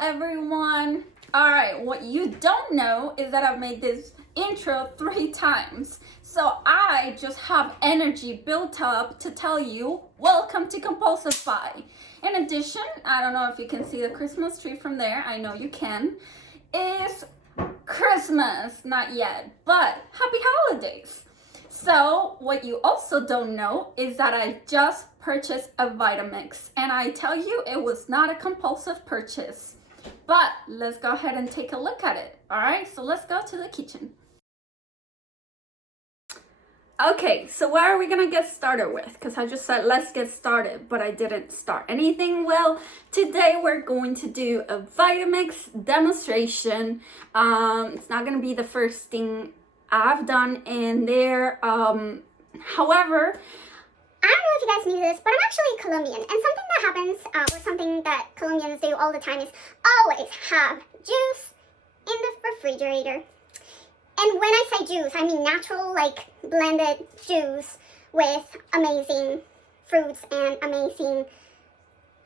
everyone. All right, what you don't know is that I've made this intro 3 times. So I just have energy built up to tell you, welcome to Compulsive. In addition, I don't know if you can see the Christmas tree from there. I know you can. It's Christmas, not yet, but happy holidays. So what you also don't know is that I just purchased a Vitamix, and I tell you it was not a compulsive purchase. But let's go ahead and take a look at it. All right, so let's go to the kitchen. Okay, so what are we gonna get started with? Because I just said let's get started, but I didn't start anything. Well, today we're going to do a Vitamix demonstration. It's not gonna be the first thing I've done in there. However, I don't know if you guys knew this, but I'm actually Colombian, and something that happens, or something that Colombians do all the time is always have juice in the refrigerator. And when I say juice, I mean natural, like blended juice with amazing fruits and amazing,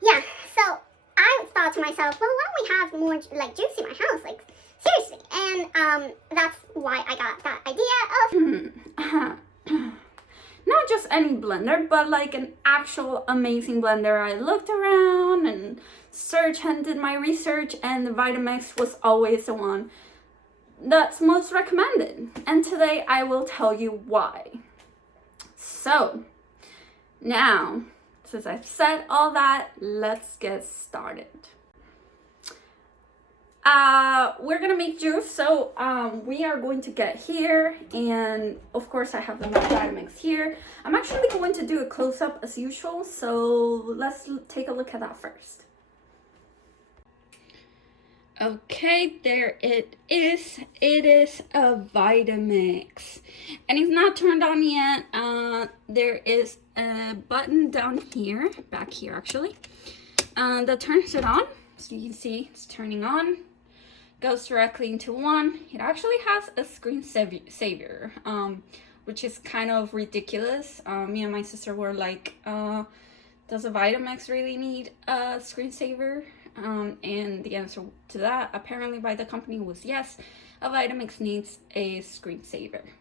yeah. So I thought to myself, well, why don't we have more like juice in my house, like seriously? And that's why I got that idea of not just any blender, but like an actual amazing blender. I looked around and searched and did my research, and the Vitamix was always the one that's most recommended. And today I will tell you why. So now, since I've said all that, let's get started. We're gonna make juice, so we are going to get here, and of course I have the Vitamix here. I'm actually going to do a close-up as usual, so let's take a look at that first. Okay, there it is. It is a Vitamix, and it's not turned on yet. There is a button down here, back here actually, that turns it on. So you can see it's turning on. Goes directly into one. It actually has a screensaver, which is kind of ridiculous. Me and my sister were like, does a Vitamix really need a screensaver? And the answer to that, apparently by the company, was yes, a Vitamix needs a screensaver.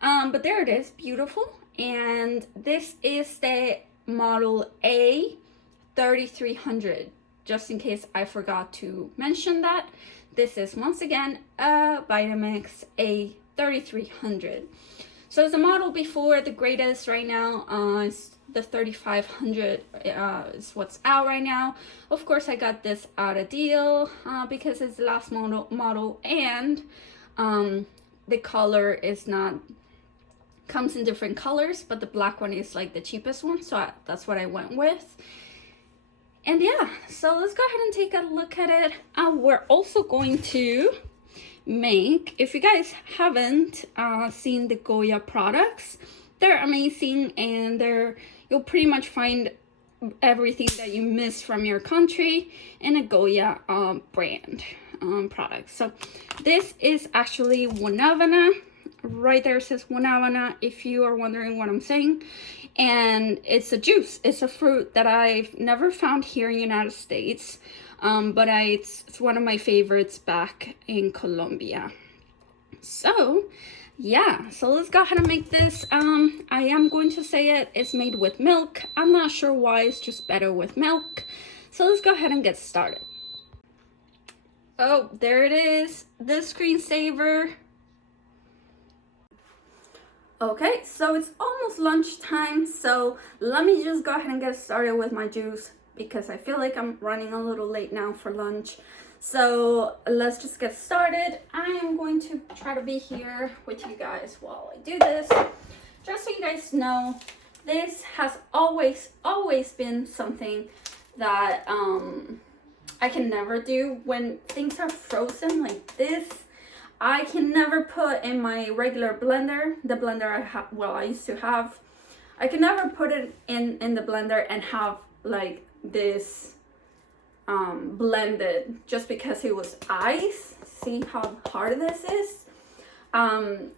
But there it is, beautiful. And this is the model A3300, just in case I forgot to mention that. This is once again a Vitamix A3300. So it's the model before the greatest right now. It's the 3500 is what's out right now. Of course, I got this at a deal because it's the last model, and the color is not, comes in different colors, but the black one is like the cheapest one, so that's what I went with. And yeah, so let's go ahead and take a look at it. We're also going to make, if you guys haven't seen the Goya products, they're amazing, and you'll pretty much find everything that you miss from your country in a Goya brand product. So this is actually guanábana. Right there says guanábana, if you are wondering what I'm saying. And it's a juice. It's a fruit that I've never found here in the United States, but it's one of my favorites back in Colombia. So yeah, so let's go ahead and make this. I am going to say it's made with milk. I'm not sure why, it's just better with milk. So let's go ahead and get started. Oh, there it is, the screensaver. Okay, so it's almost lunchtime, so let me just go ahead and get started with my juice, because I feel like I'm running a little late now for lunch. So let's just get started. I am going to try to be here with you guys while I do this. Just so you guys know, this has always been something that I can never do when things are frozen like this. I can never put in my regular blender, the blender I used to have. I can never put it in the blender and have like this blended, just because it was ice. See how hard this is?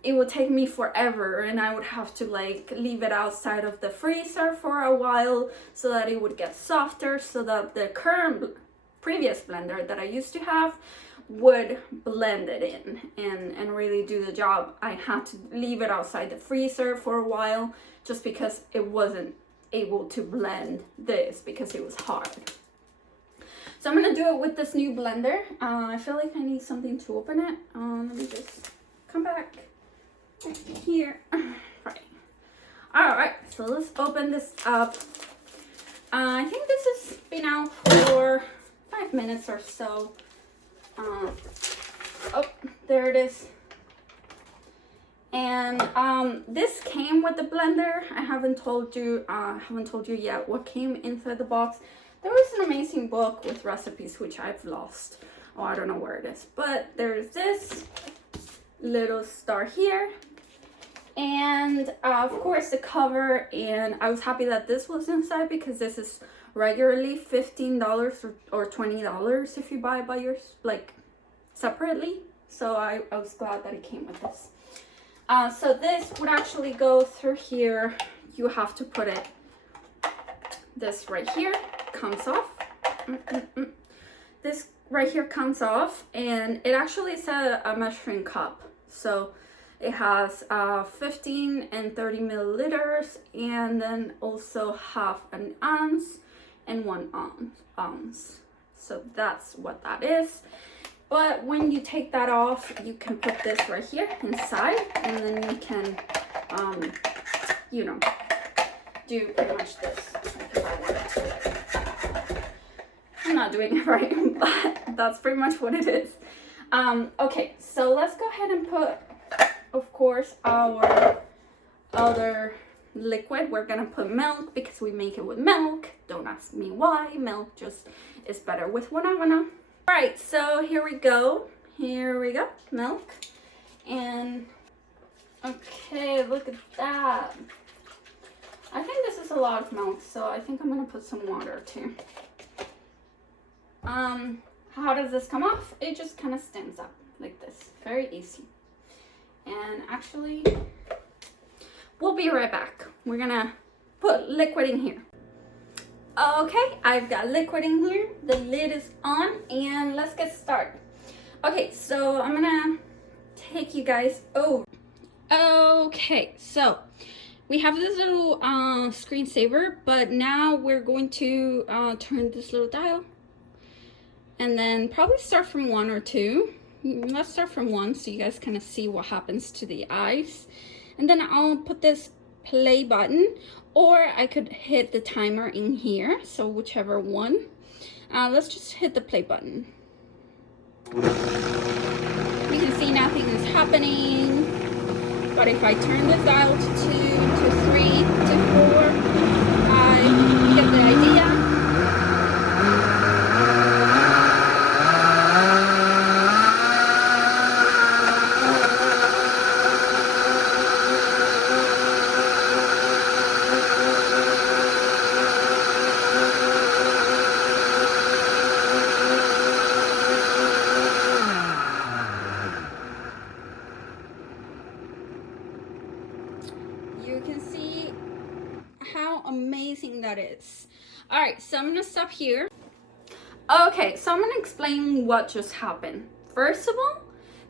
It would take me forever, and I would have to like leave it outside of the freezer for a while so that it would get softer, so that the current previous blender that I used to have would blend it in and really do the job. I had to leave it outside the freezer for a while just because it wasn't able to blend this because it was hard. So I'm gonna do it with this new blender. I feel like I need something to open it. Let me just come back here. Right. All right, so let's open this up. I think this has been out for 5 minutes or so. Oh, there it is. And this came with the blender. I haven't told you yet what came inside the box. There was an amazing book with recipes which I've lost. Oh, I don't know where it is. But there's this little star here. And of course the cover, and I was happy that this was inside because this is regularly $15 or $20 if you buy it by yours, like separately. So I was glad that it came with this. So this would actually go through here. You have to put it, this right here comes off. This right here comes off, and it actually is a measuring cup. So it has 15 and 30 milliliters, and then also half an ounce and 1 ounce. So that's what that is. But when you take that off, you can put this right here inside, and then you can, you know, do pretty much this. If I wanted to. I'm not doing it right, but that's pretty much what it is. Okay, so let's go ahead and put, of course, our other liquid. We're gonna put milk because we make it with milk. Don't ask me why. Milk just is better with guanábana. All right, so here we go, milk. And okay, look at that. I think this is a lot of milk, so I think I'm gonna put some water too. How does this come off? It just kind of stands up like this, very easy. And actually, we'll be right back. We're gonna put liquid in here. Okay, I've got liquid in here. The lid is on, and let's get started. Okay, so I'm gonna take you guys over. Okay, so we have this little screensaver, but now we're going to turn this little dial, and then probably start from 1 or 2. Let's start from 1 so you guys kind of see what happens to the eyes. And then I'll put this play button, or I could hit the timer in here, so whichever one. Let's just hit the play button. You can see nothing is happening, but if I turn the dial to 2 to 3 to 4, I get the idea. You can see how amazing that is. All right, so I'm gonna stop here. Okay, so I'm gonna explain what just happened. First of all,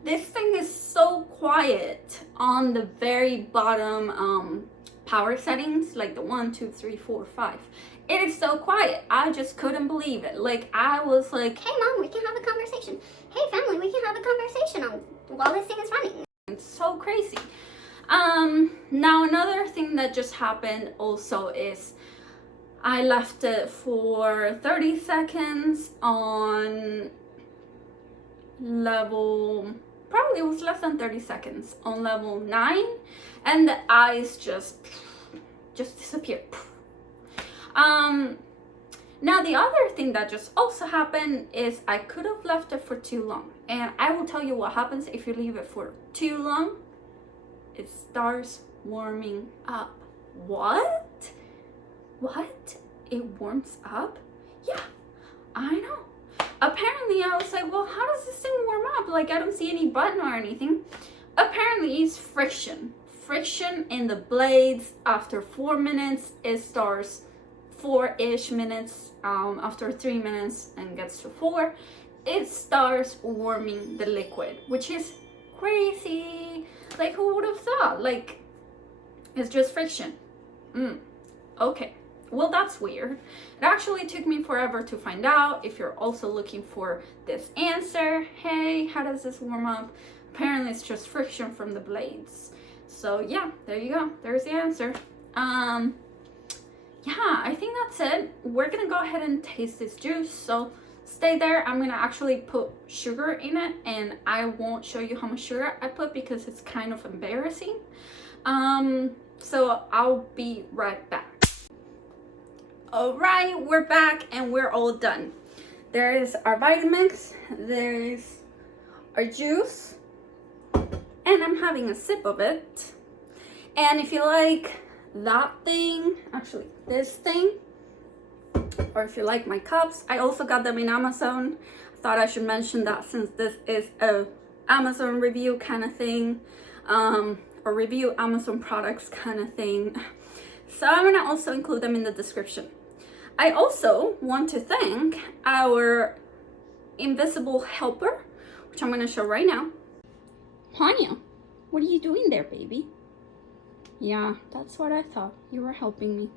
this thing is so quiet on the very bottom power settings, like the 1, 2, 3, 4, 5. It is so quiet. I just couldn't believe it. Like, I was like, Hey mom, we can have a conversation. Hey family, we can have a conversation while this thing is running. it's so crazy. Now another thing that just happened also is I left it for 30 seconds on level, probably it was less than 30 seconds, on level 9, and the eyes just disappeared. Now the other thing that just also happened is I could have left it for too long, and I will tell you what happens if you leave it for too long. It starts warming up. What? It warms up? Yeah, I know. Apparently I was like, well, how does this thing warm up? Like, I don't see any button or anything. Apparently it's friction in the blades. After 4 minutes it starts 4-ish minutes, after 3 minutes and gets to 4, it starts warming the liquid, which is crazy. Like, who would have thought? Like, it's just friction. Okay, well, that's weird. It actually took me forever to find out. If you're also looking for this answer, hey, how does this warm up? Apparently it's just friction from the blades. So yeah, there you go, there's the answer. Yeah, I think that's it. We're gonna go ahead and taste this juice, so stay there. I'm gonna actually put sugar in it, and I won't show you how much sugar I put because it's kind of embarrassing. So I'll be right back. All right, we're back and we're all done. There's our Vitamix, there's our juice, and I'm having a sip of it. And if you like that thing, actually this thing, or if you like my cups, I also got them in Amazon. I thought I should mention that since this is a Amazon review kind of thing, or review Amazon products kind of thing. So I'm gonna also include them in the description. I also want to thank our invisible helper, which I'm gonna show right now. Hanya, what are you doing there, baby? Yeah, that's what I thought. You were helping me.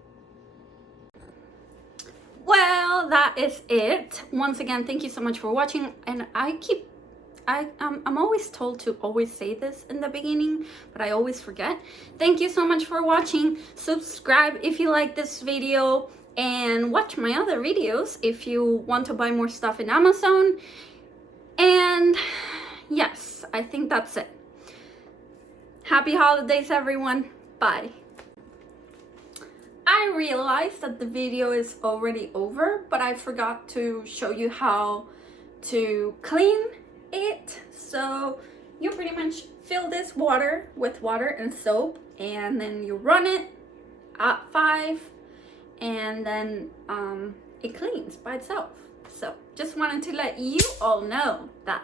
Well, that is it. Once again, thank you so much for watching. And I'm always told to always say this in the beginning, but I always forget. Thank you so much for watching. Subscribe if you like this video, and watch my other videos if you want to buy more stuff in Amazon. And yes, I think that's it. Happy holidays, everyone. Bye. I realized that the video is already over, but I forgot to show you how to clean it. So you pretty much fill this water with water and soap, and then you run it at 5, and then it cleans by itself. So just wanted to let you all know that.